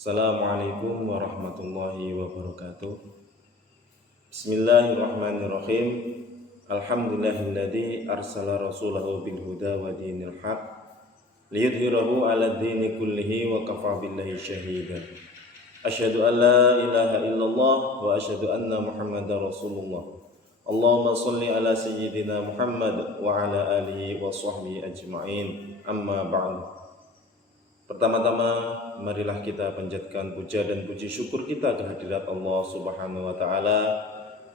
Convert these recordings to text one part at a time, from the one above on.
Assalamualaikum warahmatullahi wabarakatuh. Bismillahirrahmanirrahim. Alhamdulillahilladzi arsala rasulahu bil huda wa dinil haq liyudhhirahu 'ala dini kullihi wa kafa billahi syahida. Asyhadu an la ilaha illallah wa asyhadu anna Muhammadar Rasulullah. Allahumma shalli ala sayyidina Muhammad wa ala alihi wa sahbihi ajma'in. Amma ba'du. Pertama-tama, marilah kita panjatkan puja dan puji syukur kita kehadirat Allah Subhanahu wa Ta'ala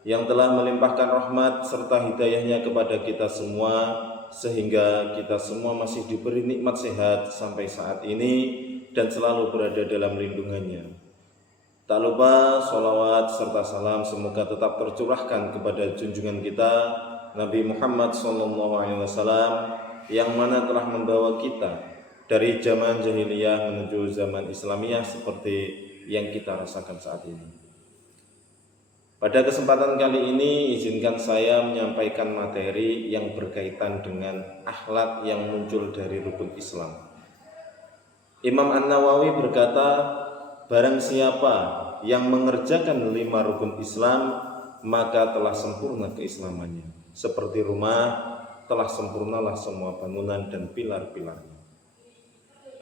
yang telah melimpahkan rahmat serta hidayahnya kepada kita semua, sehingga kita semua masih diberi nikmat sehat sampai saat ini dan selalu berada dalam lindungannya. Tak lupa sholawat serta salam semoga tetap tercurahkan kepada junjungan kita Nabi Muhammad SAW yang mana telah membawa kita dari zaman jahiliyah menuju zaman Islamiyah seperti yang kita rasakan saat ini. Pada kesempatan kali ini izinkan saya menyampaikan materi yang berkaitan dengan akhlak yang muncul dari rukun Islam. Imam An-Nawawi berkata, barang siapa yang mengerjakan 5 rukun Islam maka telah sempurna keislamannya. Seperti rumah telah sempurnalah semua bangunan dan pilar-pilarnya.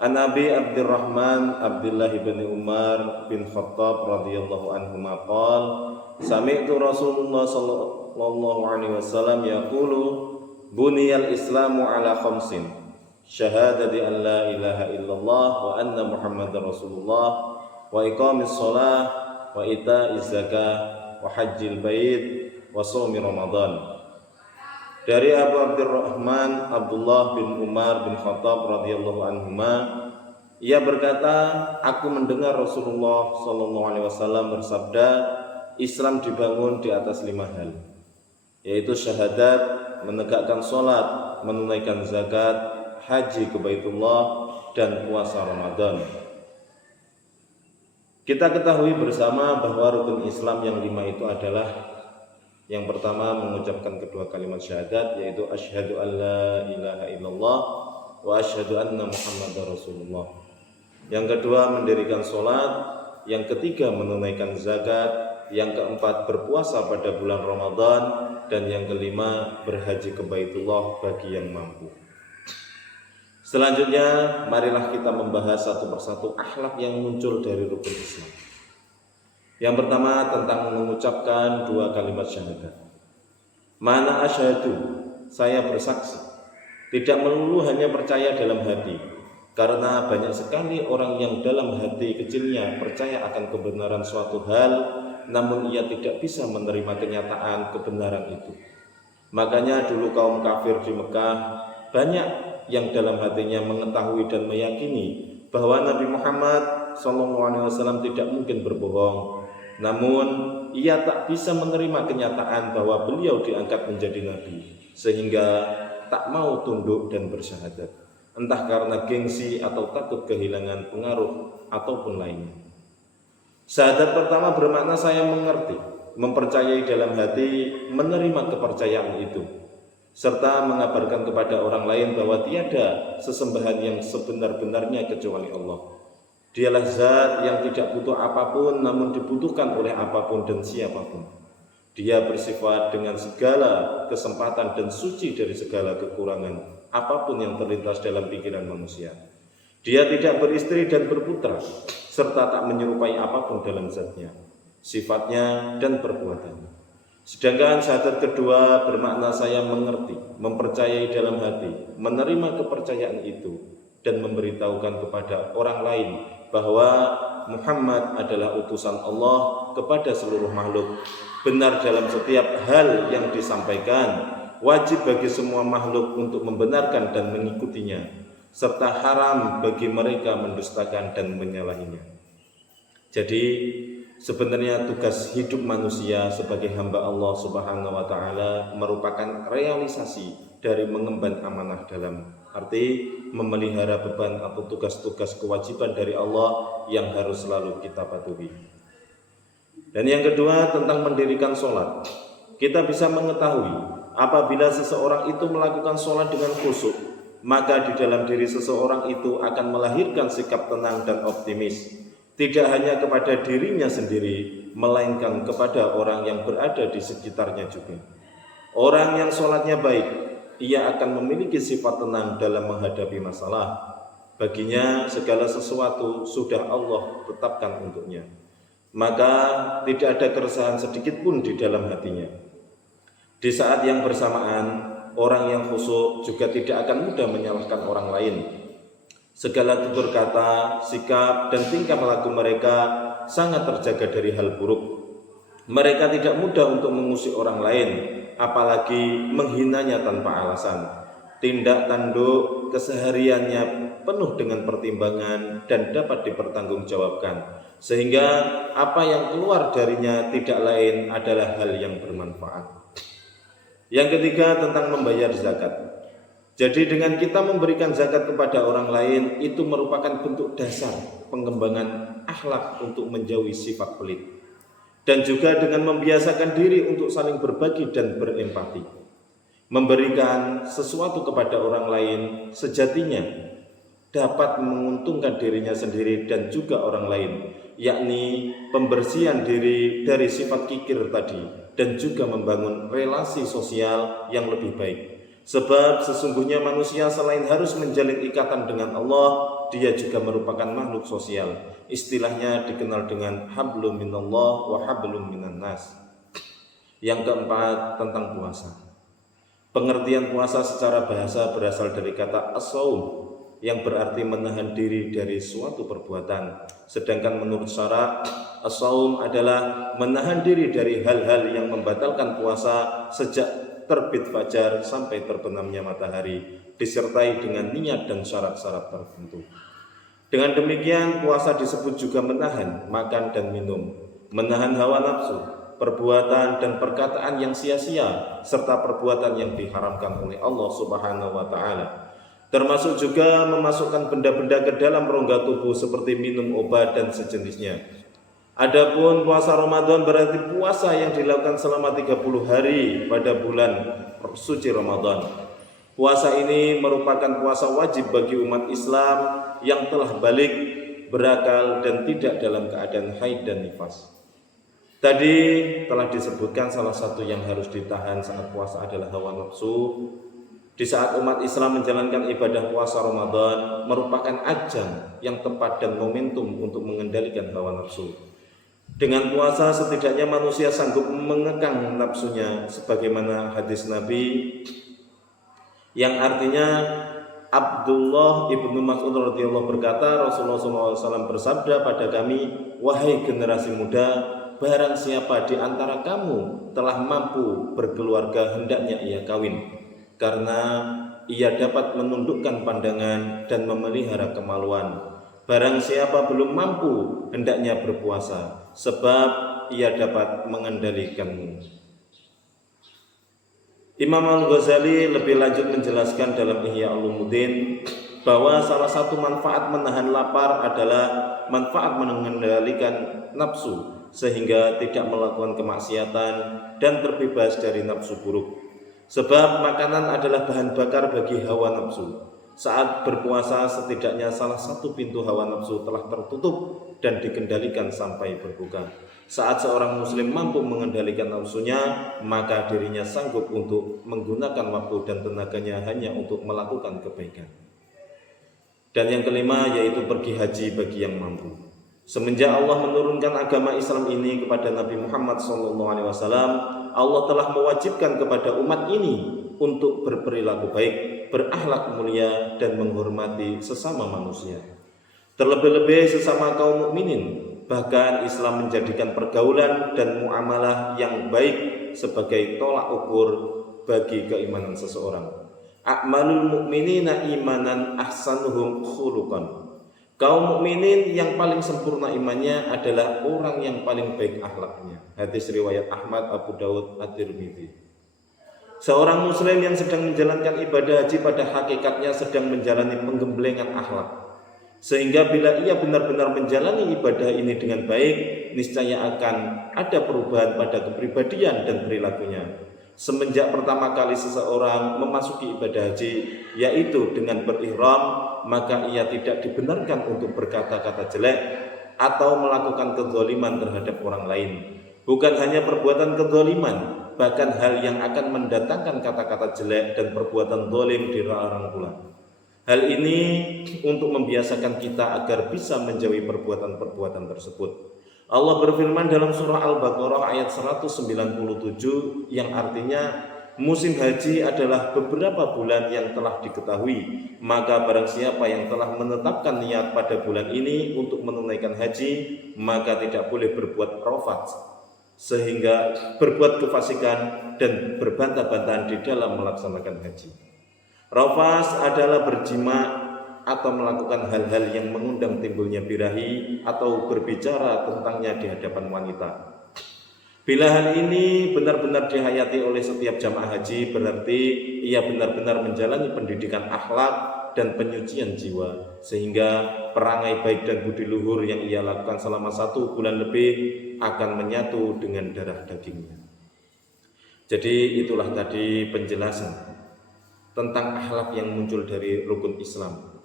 An Abi Abdurrahman Abdullah bin Umar bin Khattab radhiyallahu anhu maqal sami'tu Rasulullah sallallahu alaihi wasallam yaqulu buniyal islamu ala khamsin syahadati an la ilaha illallah wa anna muhammadar rasulullah wa iqamis shalah wa ita'iz zakah wa hajjil bait wa shaumi ramadan. Dari Abu Abdurrahman Abdullah bin Umar bin Khattab radhiyallahu anhuma, ia berkata, aku mendengar Rasulullah sallallahu alaihi wasallam bersabda, Islam dibangun di atas 5 hal, yaitu syahadat, menegakkan salat, menunaikan zakat, haji ke Baitullah, dan puasa Ramadan. Kita ketahui bersama bahwa rukun Islam yang 5 itu adalah yang pertama mengucapkan kedua kalimat syahadat, yaitu asyhadu an la ilaha illallah wa asyhadu anna Muhammadar Rasulullah. Yang kedua mendirikan sholat, yang ketiga menunaikan zakat, yang keempat berpuasa pada bulan Ramadan, dan yang kelima berhaji ke Baitullah bagi yang mampu. Selanjutnya marilah kita membahas satu persatu akhlak yang muncul dari rukun Islam. Yang pertama tentang mengucapkan 2 kalimat syahadat. Mana asyhadu, saya bersaksi. Tidak melulu hanya percaya dalam hati, karena banyak sekali orang yang dalam hati kecilnya percaya akan kebenaran suatu hal, namun ia tidak bisa menerima kenyataan kebenaran itu. Makanya dulu kaum kafir di Mekah banyak yang dalam hatinya mengetahui dan meyakini bahwa Nabi Muhammad SAW tidak mungkin berbohong. Namun ia tak bisa menerima kenyataan bahwa beliau diangkat menjadi nabi, sehingga tak mau tunduk dan bersyahadat, entah karena gengsi atau takut kehilangan pengaruh ataupun lainnya. Syahadat pertama bermakna saya mengerti, mempercayai dalam hati, menerima kepercayaan itu, serta mengabarkan kepada orang lain bahwa tiada sesembahan yang sebenar-benarnya kecuali Allah. Dialah zat yang tidak butuh apapun namun dibutuhkan oleh apapun dan siapapun. Dia bersifat dengan segala kesempatan dan suci dari segala kekurangan apapun yang terlintas dalam pikiran manusia. Dia tidak beristri dan berputra, serta tak menyerupai apapun dalam zatnya, sifatnya dan perbuatannya. Sedangkan syahadat kedua bermakna saya mengerti, mempercayai dalam hati, menerima kepercayaan itu, dan memberitahukan kepada orang lain bahwa Muhammad adalah utusan Allah kepada seluruh makhluk, benar dalam setiap hal yang disampaikan, wajib bagi semua makhluk untuk membenarkan dan mengikutinya, serta haram bagi mereka mendustakan dan menyalahinya. Jadi sebenarnya tugas hidup manusia sebagai hamba Allah Subhanahu wa Ta'ala merupakan realisasi dari mengemban amanah, dalam arti memelihara beban atau tugas-tugas kewajiban dari Allah yang harus selalu kita patuhi. Dan yang kedua tentang mendirikan sholat. Kita bisa mengetahui apabila seseorang itu melakukan sholat dengan khusyuk, maka di dalam diri seseorang itu akan melahirkan sikap tenang dan optimis. tidak hanya kepada dirinya sendiri, melainkan kepada orang yang berada di sekitarnya juga. Orang yang sholatnya baik, ia akan memiliki sifat tenang dalam menghadapi masalah. Baginya segala sesuatu sudah Allah tetapkan untuknya, maka tidak ada keresahan sedikit pun di dalam hatinya. Di saat yang bersamaan, orang yang khusyuk juga tidak akan mudah menyalahkan orang lain. Segala tutur kata, sikap, dan tingkah laku mereka sangat terjaga dari hal buruk. Mereka tidak mudah untuk mengusik orang lain, apalagi menghinanya tanpa alasan. Tindak tanduk kesehariannya penuh dengan pertimbangan dan dapat dipertanggungjawabkan, sehingga apa yang keluar darinya tidak lain adalah hal yang bermanfaat. Yang ketiga, tentang membayar zakat. Jadi dengan kita memberikan zakat kepada orang lain, itu merupakan bentuk dasar pengembangan akhlak untuk menjauhi sifat pelit, dan juga dengan membiasakan diri untuk saling berbagi dan berempati. Memberikan sesuatu kepada orang lain sejatinya dapat menguntungkan dirinya sendiri dan juga orang lain, yakni pembersihan diri dari sifat kikir tadi dan juga membangun relasi sosial yang lebih baik. Sebab sesungguhnya manusia selain harus menjalin ikatan dengan Allah, dia juga merupakan makhluk sosial. Istilahnya dikenal dengan hablum minallah wa hablum minan nas. Yang keempat, tentang puasa. Pengertian puasa secara bahasa berasal dari kata as-saum, yang berarti menahan diri dari suatu perbuatan. Sedangkan menurut syara, as-saum adalah menahan diri dari hal-hal yang membatalkan puasa sejak terbit fajar sampai terbenamnya matahari, disertai dengan niat dan syarat-syarat tertentu. Dengan demikian, puasa disebut juga menahan makan dan minum, menahan hawa nafsu, perbuatan dan perkataan yang sia-sia, serta perbuatan yang diharamkan oleh Allah Subhanahu wa Ta'ala. Termasuk juga memasukkan benda-benda ke dalam rongga tubuh seperti minum obat dan sejenisnya. Adapun puasa Ramadan berarti puasa yang dilakukan selama 30 hari pada bulan suci Ramadan. Puasa ini merupakan puasa wajib bagi umat Islam yang telah balik, berakal, dan tidak dalam keadaan haid dan nifas. Tadi telah disebutkan salah satu yang harus ditahan saat puasa adalah hawa nafsu. Di saat umat Islam menjalankan ibadah puasa Ramadan merupakan ajang yang tepat dan momentum untuk mengendalikan hawa nafsu. Dengan puasa setidaknya manusia sanggup mengekang nafsunya, sebagaimana hadis Nabi yang artinya Abdullah ibnu Mas'ud radhiyallahu berkata, Rasulullah SAW bersabda pada kami, wahai generasi muda, barang siapa di antara kamu telah mampu berkeluarga, hendaknya ia kawin, karena ia dapat menundukkan pandangan dan memelihara kemaluan. Barang siapa belum mampu, hendaknya berpuasa, sebab ia dapat mengendalikanmu. Imam Al-Ghazali lebih lanjut menjelaskan dalam Ihya Ulumuddin bahwa salah satu manfaat menahan lapar adalah manfaat mengendalikan nafsu, sehingga tidak melakukan kemaksiatan dan terbebas dari nafsu buruk. Sebab makanan adalah bahan bakar bagi hawa nafsu. Saat berpuasa setidaknya salah satu pintu hawa nafsu telah tertutup dan dikendalikan sampai berbuka. Saat seorang muslim mampu mengendalikan nafsunya, maka dirinya sanggup untuk menggunakan waktu dan tenaganya hanya untuk melakukan kebaikan. Dan yang kelima yaitu pergi haji bagi yang mampu. Semenjak Allah menurunkan agama Islam ini kepada Nabi Muhammad SAW, Allah telah mewajibkan kepada umat ini untuk berperilaku baik, berakhlak mulia, dan menghormati sesama manusia. Terlebih-lebih sesama kaum mukminin. Bahkan Islam menjadikan pergaulan dan muamalah yang baik sebagai tolak ukur bagi keimanan seseorang. A'malul mu'minina imanan ahsanuhum khuluqan. Kaum mukminin yang paling sempurna imannya adalah orang yang paling baik akhlaknya. Hadis riwayat Ahmad, Abu Dawud, At-Tirmidzi. Seorang muslim yang sedang menjalankan ibadah haji pada hakikatnya sedang menjalani penggemblengan akhlak. Sehingga bila ia benar-benar menjalani ibadah ini dengan baik, niscaya akan ada perubahan pada kepribadian dan perilakunya. Semenjak pertama kali seseorang memasuki ibadah haji, yaitu dengan berihram, maka ia tidak dibenarkan untuk berkata-kata jelek, atau melakukan kezaliman terhadap orang lain. Bukan hanya perbuatan kezaliman, bahkan hal yang akan mendatangkan kata-kata jelek dan perbuatan zalim dilarang pula. Hal ini untuk membiasakan kita agar bisa menjauhi perbuatan-perbuatan tersebut. Allah berfirman dalam surah Al-Baqarah ayat 197 yang artinya musim haji adalah beberapa bulan yang telah diketahui, maka barang siapa yang telah menetapkan niat pada bulan ini untuk menunaikan haji, maka tidak boleh berbuat rafat, sehingga berbuat kefasikan dan berbantah-bantahan di dalam melaksanakan haji. Rafas adalah berjima atau melakukan hal-hal yang mengundang timbulnya birahi atau berbicara tentangnya di hadapan wanita. Bila hal ini benar-benar dihayati oleh setiap jamaah haji, berarti ia benar-benar menjalani pendidikan akhlak dan penyucian jiwa, sehingga perangai baik dan budi luhur yang ia lakukan selama 1 bulan lebih akan menyatu dengan darah dagingnya. Jadi itulah tadi penjelasan tentang akhlak yang muncul dari rukun Islam.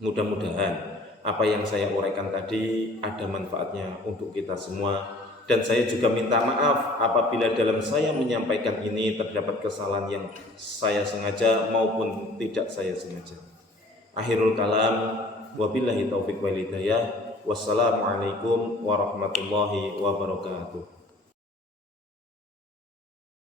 Mudah-mudahan apa yang saya uraikan tadi ada manfaatnya untuk kita semua, dan saya juga minta maaf apabila dalam saya menyampaikan ini terdapat kesalahan yang saya sengaja maupun tidak saya sengaja. Akhirul kalam, wabillahi taufiq wal hidayah. Wassalamualaikum warahmatullahi wabarakatuh.